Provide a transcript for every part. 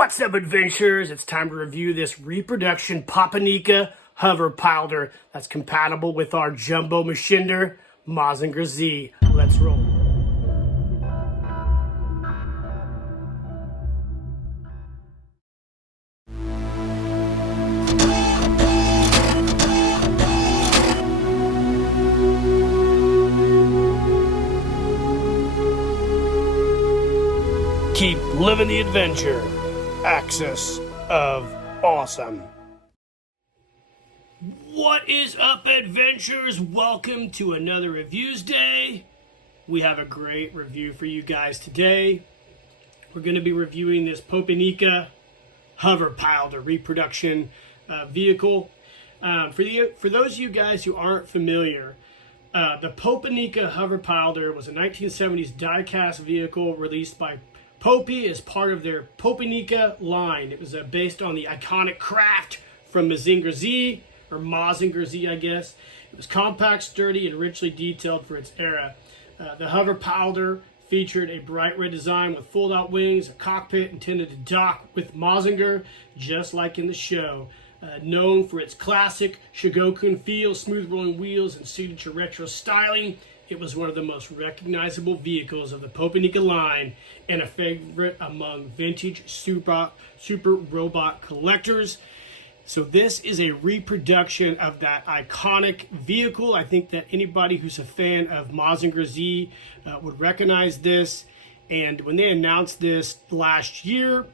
What's up, adventurers? It's time to review this reproduction Popynica Hover Pileder that's compatible with our Jumbo MAchinder Mazinger Z. Let's roll. Keep living the adventure. Axis of awesome. What is up, adventurers? Welcome to another Reviews Day. We have a great review for you guys today. We're going to be reviewing this Popynica Hover Pileder reproduction vehicle. For those of you guys who aren't familiar, the Popynica Hover Pileder was a 1970s die-cast vehicle released by Popy as part of their Popynica line. It was based on the iconic craft from Mazinger Z, or Mazinger Z, I guess. It was compact, sturdy, and richly detailed for its era. The Hover Pileder featured a bright red design with fold-out wings, a cockpit intended to dock with Mazinger, just like in the show. Known for its classic Shogoku feel, smooth rolling wheels, and signature retro styling, it was one of the most recognizable vehicles of the Popynica line and a favorite among vintage super robot collectors. So this is a reproduction of that iconic vehicle. I think that anybody who's a fan of Mazinger Z would recognize this. And when they announced this last year,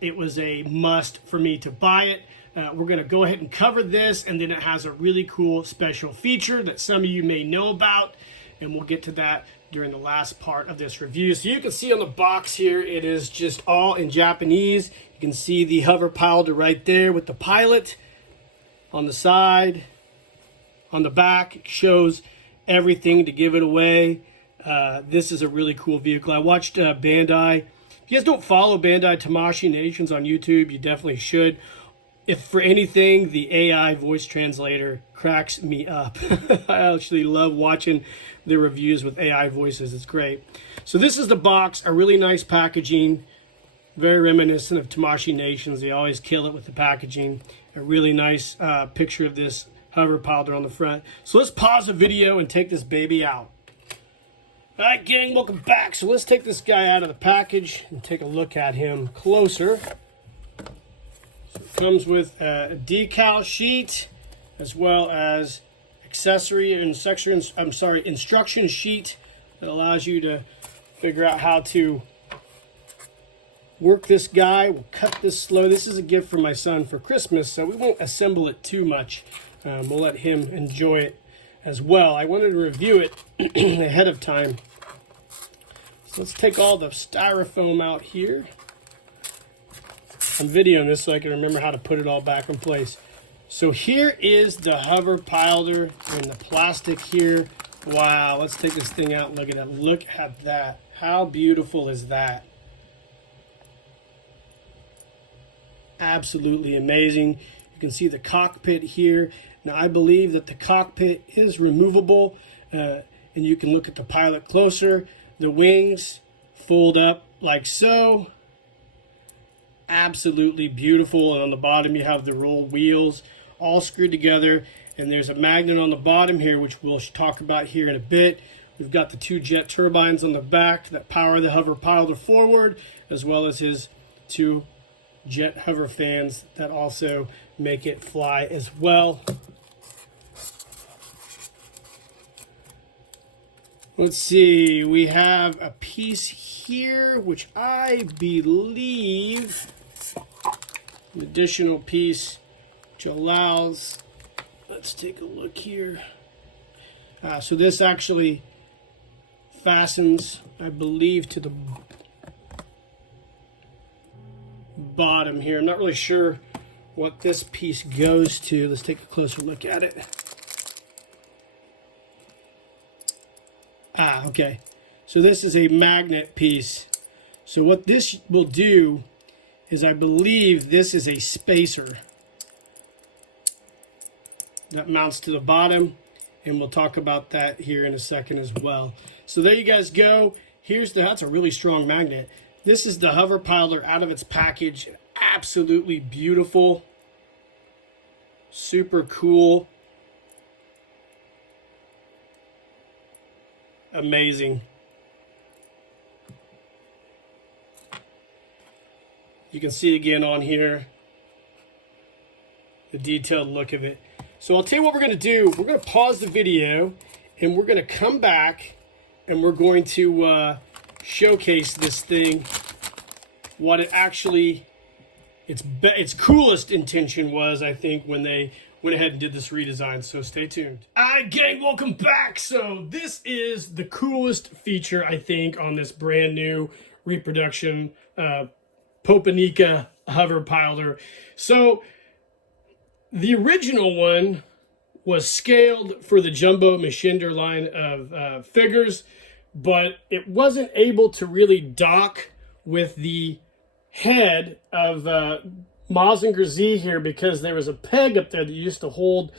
it was a must for me to buy it. We're going to go ahead and cover this, and then it has a really cool special feature that some of you may know about. And we'll get to that during the last part of this review. So you can see on the box here, it is just all in Japanese. You can see the Hover Pileder right there with the pilot on the side. On the back, it shows everything to give it away. This is a really cool vehicle. I watched Bandai. If you guys don't follow Bandai Tamashii Nations on YouTube, you definitely should. If for anything, the AI voice translator cracks me up. I actually love watching the reviews with AI voices. It's great. So this is the box, a really nice packaging, very reminiscent of Tamashii Nations. They always kill it with the packaging. A really nice picture of this Hover Pileder on the front. So let's pause the video and take this baby out. All right, gang, welcome back. So let's take this guy out of the package and take a look at him closer. Comes with a decal sheet as well as instruction sheet that allows you to figure out how to work this guy. We'll cut this slow. This is a gift from my son for Christmas, so we won't assemble it too much. We'll let him enjoy it as well. I wanted to review it ahead of time. So let's take all the styrofoam out here. I'm videoing this so I can remember how to put it all back in place. So here is the Hover Pileder and the plastic here. Wow, let's take this thing out and look at it. Look at that. How beautiful is that? Absolutely amazing. You can see the cockpit here. Now I believe that the cockpit is removable, and you can look at the pilot closer. The wings fold up like so. Absolutely beautiful. And on the bottom you have the roll wheels all screwed together, and there's a magnet on the bottom here which we'll talk about here in a bit. We've got the two jet turbines on the back that power the Hover Pileder forward, as well as his two jet hover fans that also make it fly as well. Let's see, we have a piece here which I believe an additional piece which allows, let's take a look here. So this actually fastens, I believe, to the bottom here. I'm not really sure what this piece goes to. Let's take a closer look at it. Okay. So this is a magnet piece. So what this will do is, I believe this is a spacer that mounts to the bottom, and we'll talk about that here in a second as well. So there you guys go. That's a really strong magnet. This is the Hover Pileder out of its package. absolutely beautiful. Super cool. Amazing. You can see again on here the detailed look of it. So I'll tell you what we're going to do. We're going to pause the video and we're going to come back and we're going to showcase this thing, what it actually, its coolest intention was, I think, when they went ahead and did this redesign. So stay tuned. Alright, gang, welcome back. So this is the coolest feature, I think, on this brand new reproduction Popynica Hover Pileder. So the original one was scaled for the Jumbo MAchinder line of figures, but it wasn't able to really dock with the head of Mazinger Z here because there was a peg up there that used to hold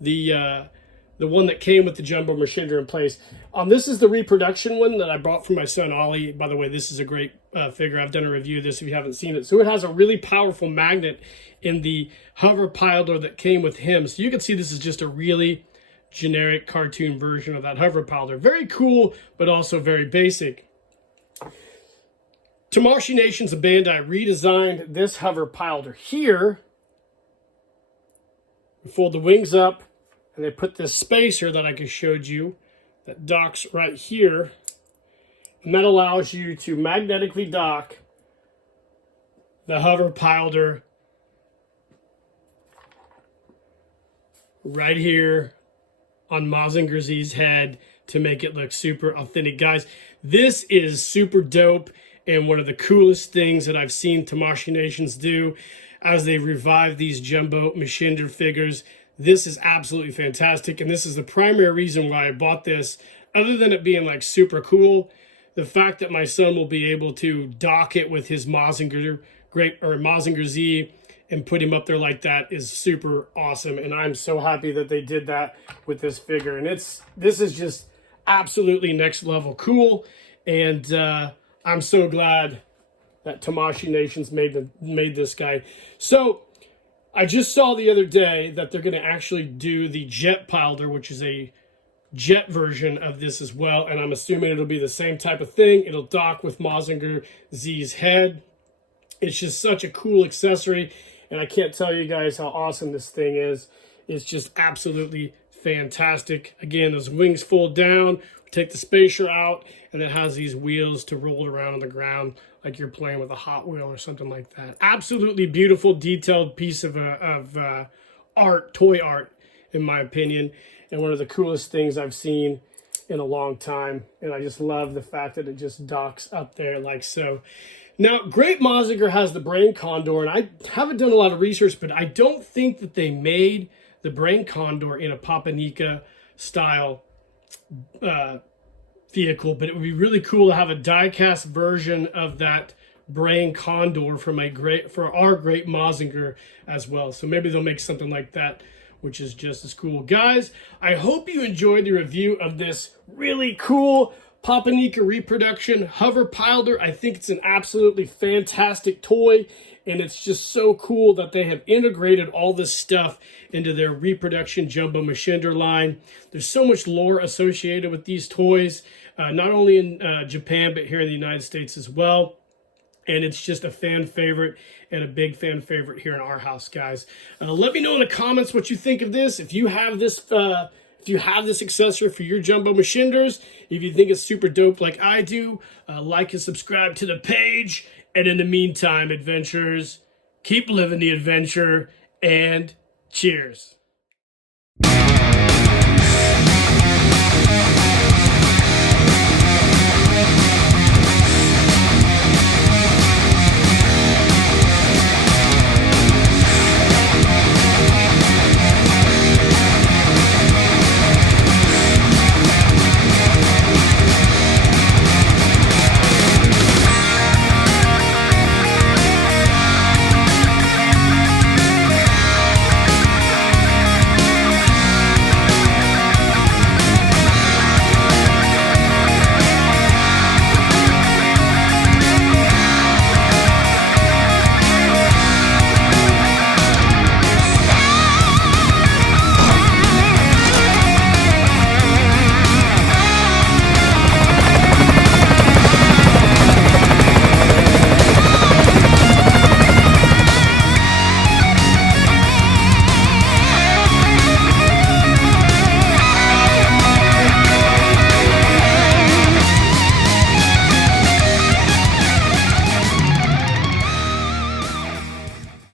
the one that came with the Jumbo MAchinder in place. This is the reproduction one that I bought for my son Ollie. By the way, this is a great figure. I've done a review of this if you haven't seen it. So it has a really powerful magnet in the Hover Pileder that came with him. So you can see this is just a really generic cartoon version of that Hover Pileder. Very cool, but also very basic. Tamashii Nations of Bandai redesigned this Hover Pileder here. We fold the wings up, and they put this spacer that I just showed you that docks right here. And that allows you to magnetically dock the Hover Pileder right here on Mazinger Z's head to make it look super authentic. Guys, this is super dope and one of the coolest things that I've seen Tamashii Nations do as they revive these Jumbo MAchinder figures. This is absolutely fantastic, and this is the primary reason why I bought this. Other than it being like super cool, the fact that my son will be able to dock it with his Mazinger Z and put him up there like that is super awesome, and I'm so happy that they did that with this figure. And this is just absolutely next level cool, and I'm so glad that Tamashii Nations made this guy. So I just saw the other day that they're going to actually do the Jet Pileder, which is a jet version of this as well, and I'm assuming it'll be the same type of thing. It'll dock with Mazinger Z's head. It's just such a cool accessory, and I can't tell you guys how awesome this thing is. It's just absolutely fantastic. Again, those wings fold down, take the spacer out, and it has these wheels to roll around on the ground like you're playing with a Hot Wheel or something like that. Absolutely beautiful, detailed piece of art, toy art, in my opinion, and one of the coolest things I've seen in a long time. And I just love the fact that it just docks up there like so. Now, Great Mazinger has the brain condor, and I haven't done a lot of research, but I don't think that they made the brain condor in a Popynica style vehicle, but it would be really cool to have a die-cast version of that brain condor for our Great Mazinger as well. So maybe they'll make something like that, which is just as cool. Guys, I hope you enjoyed the review of this really cool Popynica reproduction Hover Pileder. I think it's an absolutely fantastic toy, and it's just so cool that they have integrated all this stuff into their reproduction Jumbo MAchinder line. There's so much lore associated with these toys, not only in Japan, but here in the United States as well. And it's just a fan favorite and a big fan favorite here in our house, guys. Let me know in the comments what you think of this. If you have this accessory for your Jumbo MAchinders, if you think it's super dope like I do, like and subscribe to the page. And in the meantime, adventurers, keep living the adventure, and cheers.